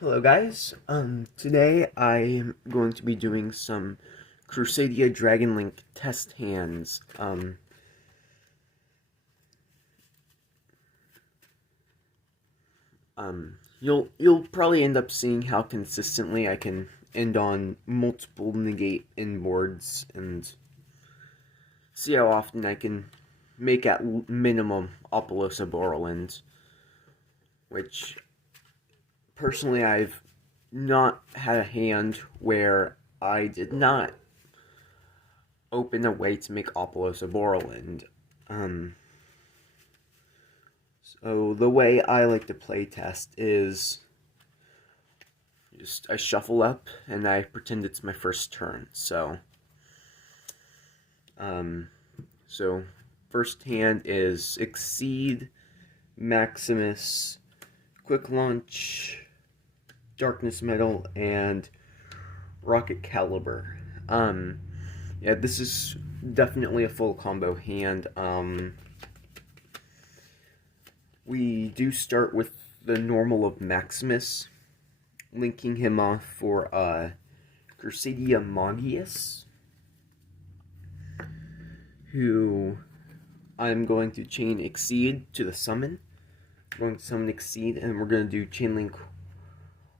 Hello guys, today I'm going to be doing some Crusadia Dragon Link test hands. You'll probably end up seeing how consistently I can end on multiple negate inboards and see how often I can make at minimum Apollosa Borland, which personally I've not had a hand where I did not open a way to make Apollosa Borland. So the way I like to play test is just I shuffle up and I pretend it's my first turn. So first hand is Exceed, Maximus, Quick Launch, Darkness Metal, and Rocket Caliber. Yeah, this is definitely a full combo hand. We do start with the normal of Maximus, linking him off for Crusadia Magius, who I'm going to chain Exceed to the summon. I'm going to summon Exceed, and we're going to do chain link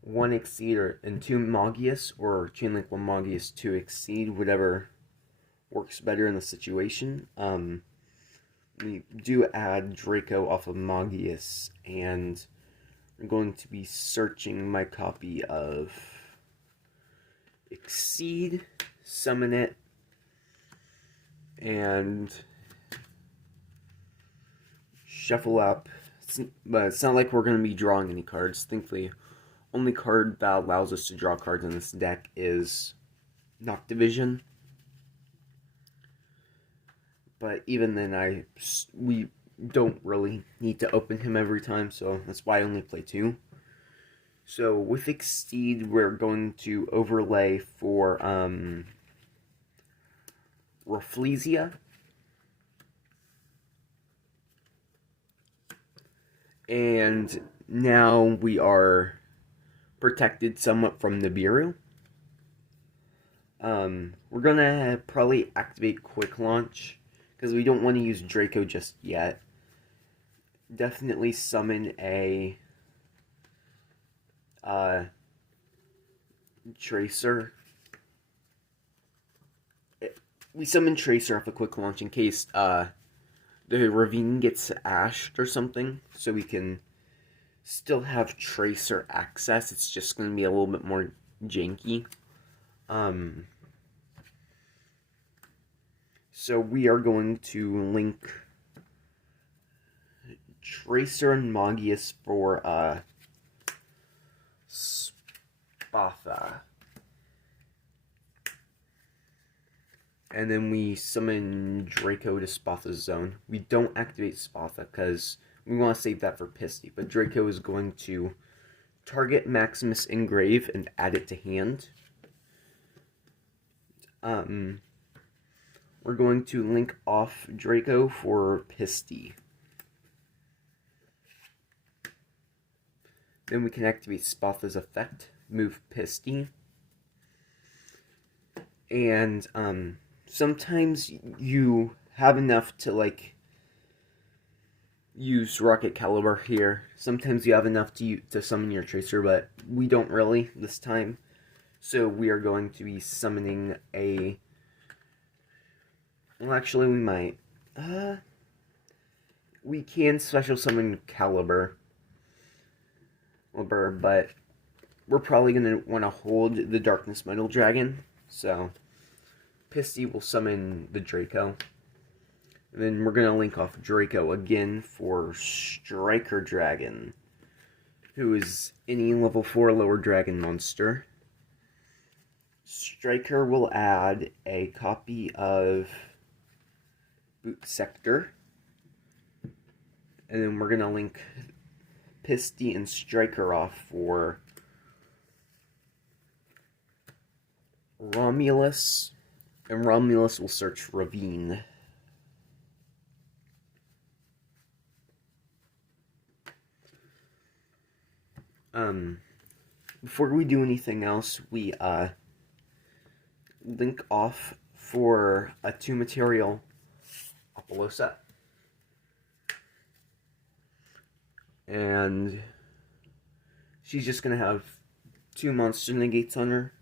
1 Exceed and 2 Magius, or chain link 1 Magius, 2 Exceed, whatever works better in the situation. We do add Draco off of Magius, and I'm going to be searching my copy of Exceed, summon it, and shuffle up. But it's not like we're going to be drawing any cards. Thankfully, only card that allows us to draw cards in this deck is Noctivision. But even then, we don't really need to open him every time, so that's why I only play 2. So with Exceed, we're going to overlay for Rafflesia, and now we are protected somewhat from Nibiru. We're gonna probably activate Quick Launch, because we don't want to use Draco just yet. Definitely summon a Tracer. We summon Tracer off a Quick Launch in case the Ravine gets ashed or something, so we can still have Tracer access. It's just going to be a little bit more janky. So we are going to link Tracer and Magius for Spatha. And then we summon Draco to Spatha's zone. We don't activate Spatha because we want to save that for Pisty. But Draco is going to target Maximus Engrave and add it to hand. We're going to link off Draco for Pisty. Then we can activate Spatha's effect, move Pisty. And sometimes you have enough to use Rocket Caliber here. Sometimes you have enough to summon your Tracer, but we don't really this time. So we are going to be summoning a... Well, actually, we might. We can special summon Caliber, but we're probably going to want to hold the Darkness Metal Dragon. So, Pisty will summon the Draco. And then we're going to link off Draco again for Striker Dragon, who is any level 4 lower dragon monster. Striker will add a copy of Boot Sector. And then we're going to link Pisty and Striker off for Romulus. And Romulus will search Ravine. before we do anything else, we link off for a 2-material Apollosa. And she's just gonna have 2 monster negates on her.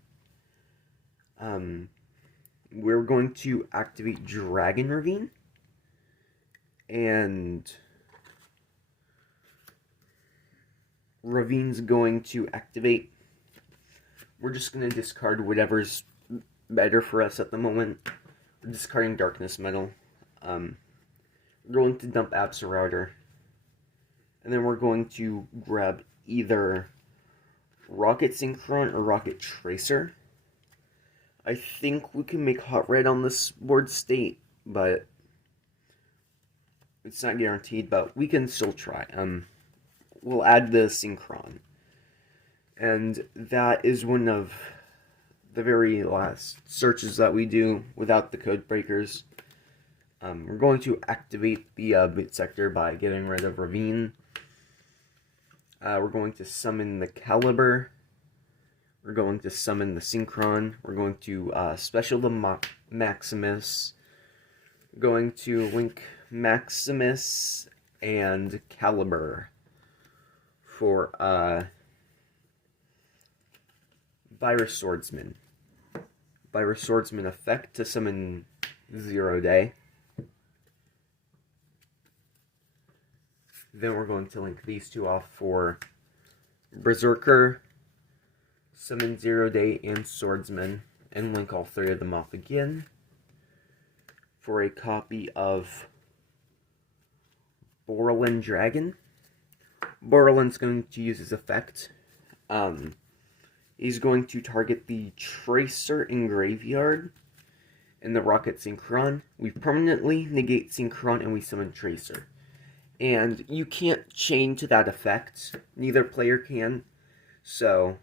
We're going to activate Dragon Ravine. And Ravine's going to activate. We're just going to discard whatever's better for us at the moment. We're discarding Darkness Metal. We're going to dump Absolrouter. And then we're going to grab either Rocket Synchron or Rocket Tracer. I think we can make Hot Red on this board state, but it's not guaranteed, but we can still try. We'll add the Synchron. And that is one of the very last searches that we do without the code breakers. We're going to activate the boot sector by getting rid of Ravine. We're going to summon the Caliber. We're going to summon the Synchron. We're going to special the Maximus. We're going to link Maximus and Caliber for Virus Swordsman. Virus Swordsman effect to summon 0 Day. Then we're going to link these two off for Berserker, summon 0 Day, and Swordsman, and link all 3 of them off again for a copy of Borland Dragon. Borland's going to use his effect. He's going to target the Tracer in Graveyard and the Rocket Synchron. We permanently negate Synchron and we summon Tracer. And you can't chain to that effect. Neither player can. So,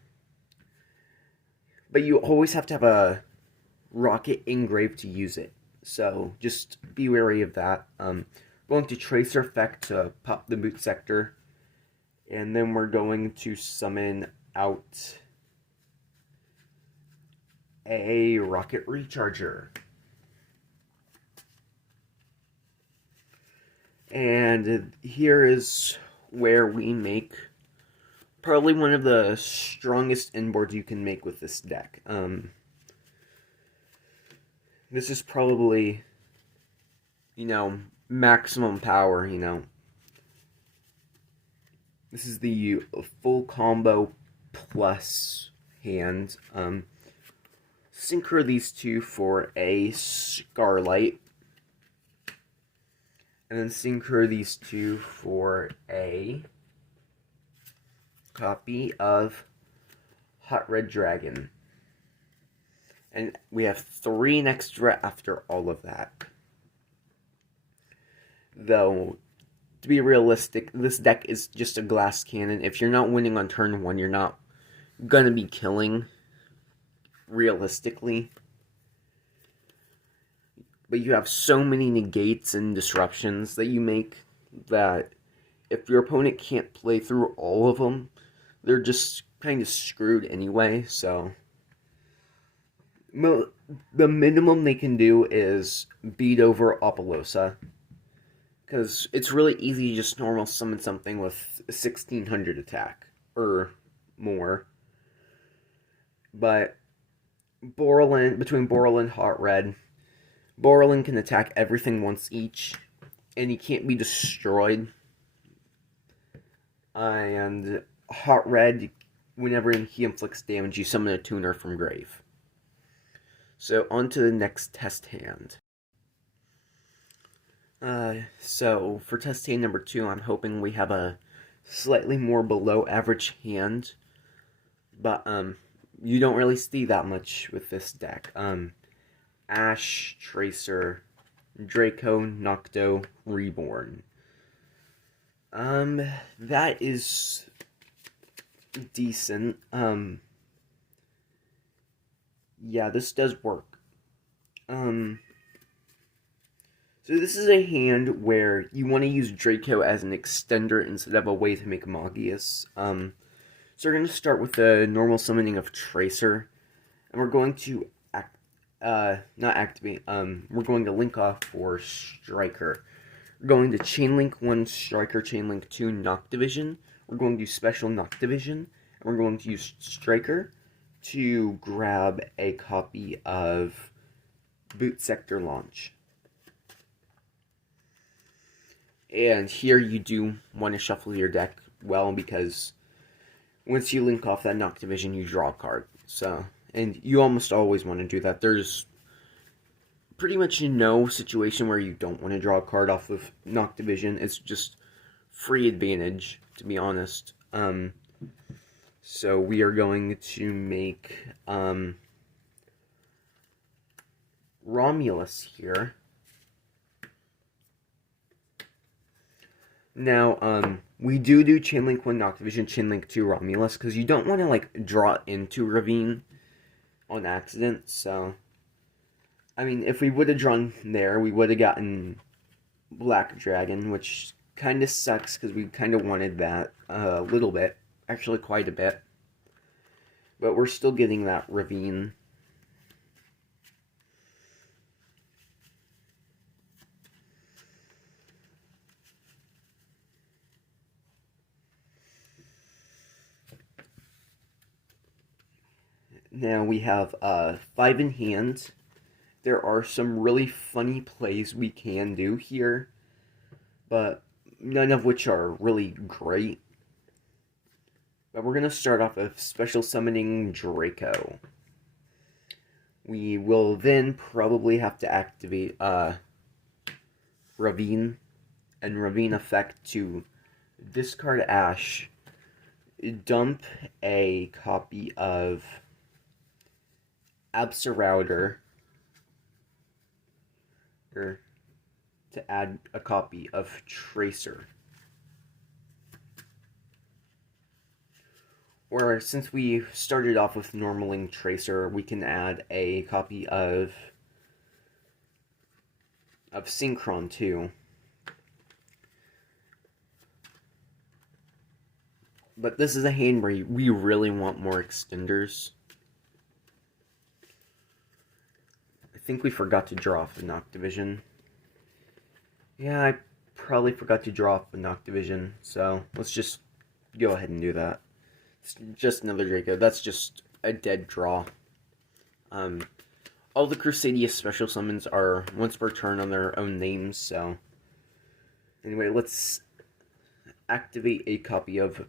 but you always have to have a Rocket engraved to use it. So, just be wary of that. Going to Tracer effect to pop the boot sector. And then we're going to summon out a Rocket Recharger. And here is where we make probably one of the strongest inboards you can make with this deck. This is probably, maximum power, This is the full combo plus hand. Synchro these two for a Scarlight. And then synchro these two for a copy of Hot Red Dragon. And we have 3 extra after all of that. Though, to be realistic, this deck is just a glass cannon. If you're not winning on turn 1, you're not gonna be killing, realistically. But you have so many negates and disruptions that you make that if your opponent can't play through all of them, they're just kind of screwed anyway. So the minimum they can do is beat over Apollosa, because it's really easy to just normal summon something with 1600 attack or more. But between Borland, Hot Red, Borland can attack everything once each, and he can't be destroyed. And Hot Red, whenever he inflicts damage, you summon a tuner from grave. So, on to the next test hand. So, for test hand number 2, I'm hoping we have a slightly more below average hand. But, you don't really see that much with this deck. Ash, Tracer, Draco, Nocto, Reborn. That is decent. Yeah, this does work. So this is a hand where you want to use Draco as an extender instead of a way to make Magius. So we're going to start with the normal summoning of Tracer, and we're going to not activate. We're going to link off for Striker. We're going to chain link 1 Striker, chain link 2 Noctivision. We're going to use special Noctivision, and we're going to use Striker to grab a copy of Boot Sector Launch. And here you do want to shuffle your deck well, because once you link off that Noctivision, you draw a card. So, and you almost always want to do that. There's pretty much no situation where you don't want to draw a card off of Noctivision. It's just free advantage, to be honest. So we are going to make Romulus here. Now, we do chain link 1 Noctivision, chain link 2 Romulus, because you don't want to, like, draw into Ravine on accident. So, I mean, if we would have drawn there, we would have gotten Black Dragon, which kind of sucks, because we kind of wanted that a little bit. Actually, quite a bit. But we're still getting that Ravine. Now we have 5 in hand. There are some really funny plays we can do here, but none of which are really great. But we're going to start off with special summoning Draco. We will then probably have to activate Ravine and Ravine effect to discard Ash, dump a copy of Absorauder, or to add a copy of Tracer. Or since we started off with normaling Tracer, we can add a copy of Synchron too. But this is a hand where we really want more extenders. I think we forgot to draw off the Noctivision. Yeah, I probably forgot to draw off the Noctivision, so let's just go ahead and do that. It's just another Draco. That's just a dead draw. All the Crusadia special summons are once per turn on their own names, so anyway, let's activate a copy of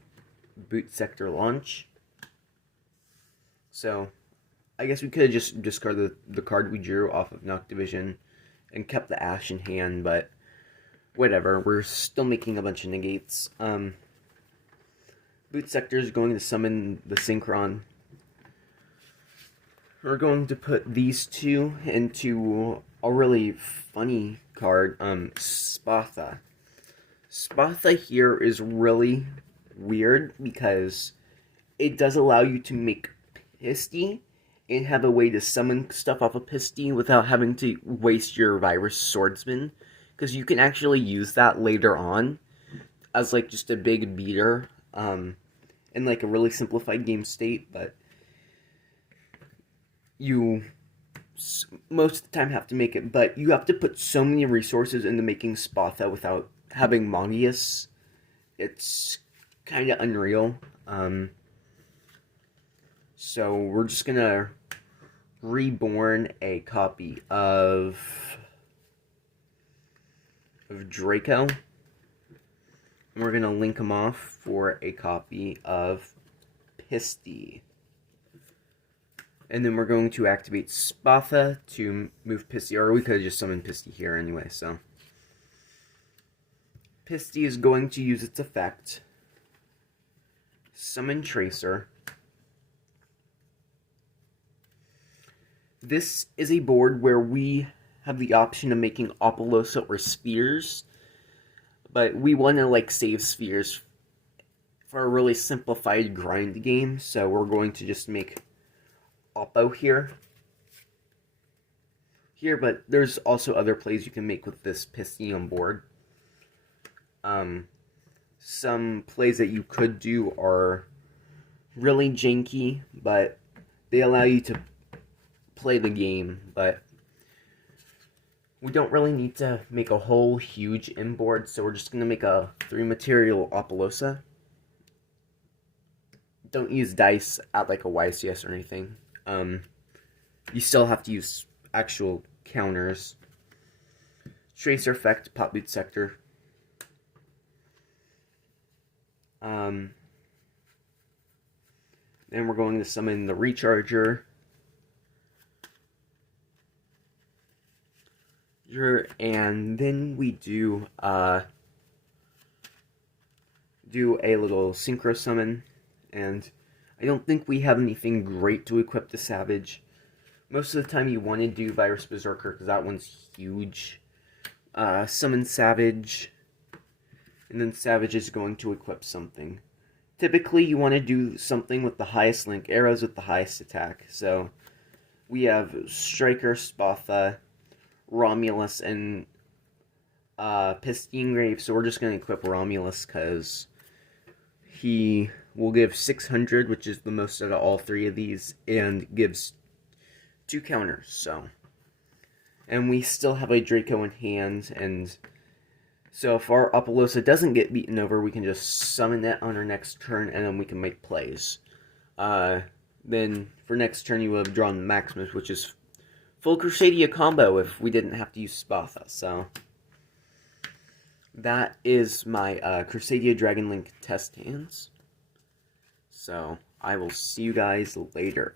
Boot Sector Launch. So I guess we could have just discarded the card we drew off of Noctivision and kept the Ash in hand, but whatever, we're still making a bunch of negates. Boot Sector is going to summon the Synchron. We're going to put these two into a really funny card, Spatha. Spatha here is really weird because it does allow you to make Pisty and have a way to summon stuff off of Pisty without having to waste your Virus Swordsman, because you can actually use that later on as like just a big beater in like a really simplified game state, but you most of the time have to make it, but you have to put so many resources into making Spatha without having Mongius. It's kind of unreal. So we're just gonna reborn a copy of Draco. And we're gonna link them off for a copy of Pisty. And then we're going to activate Spatha to move Pisty, or we could have just summoned Pisty here anyway, so. Pisty is going to use its effect. Summon Tracer. This is a board where we have the option of making Apollosa or Spheres, but we want to like save Spheres for a really simplified grind game, so we're going to just make Oppo here, but there's also other plays you can make with this Pisty on board. Some plays that you could do are really janky, but they allow you to play the game, but we don't really need to make a whole huge inboard, so we're just going to make a 3-material Apollosa. Don't use dice at like a YCS or anything. You still have to use actual counters. Tracer effect, pop boot sector. Then we're going to summon the Recharger. And then we do a little synchro summon, and I don't think we have anything great to equip the Savage. Most of the time you want to do Virus Berserker because that one's huge. Summon Savage, and then Savage is going to equip something. Typically you want to do something with the highest link, arrows with the highest attack. So we have Striker, Spatha, Romulus, and Piston Grave, so we're just going to equip Romulus because he will give 600, which is the most out of all 3 of these, and gives 2 counters, so. And we still have a Draco in hand, and so if our Apollosa doesn't get beaten over, we can just summon it on our next turn, and then we can make plays. Then for next turn you will have drawn Maximus, which is full Crusadia combo if we didn't have to use Spatha, so that is my Crusadia Dragon Link test hands. So I will see you guys later.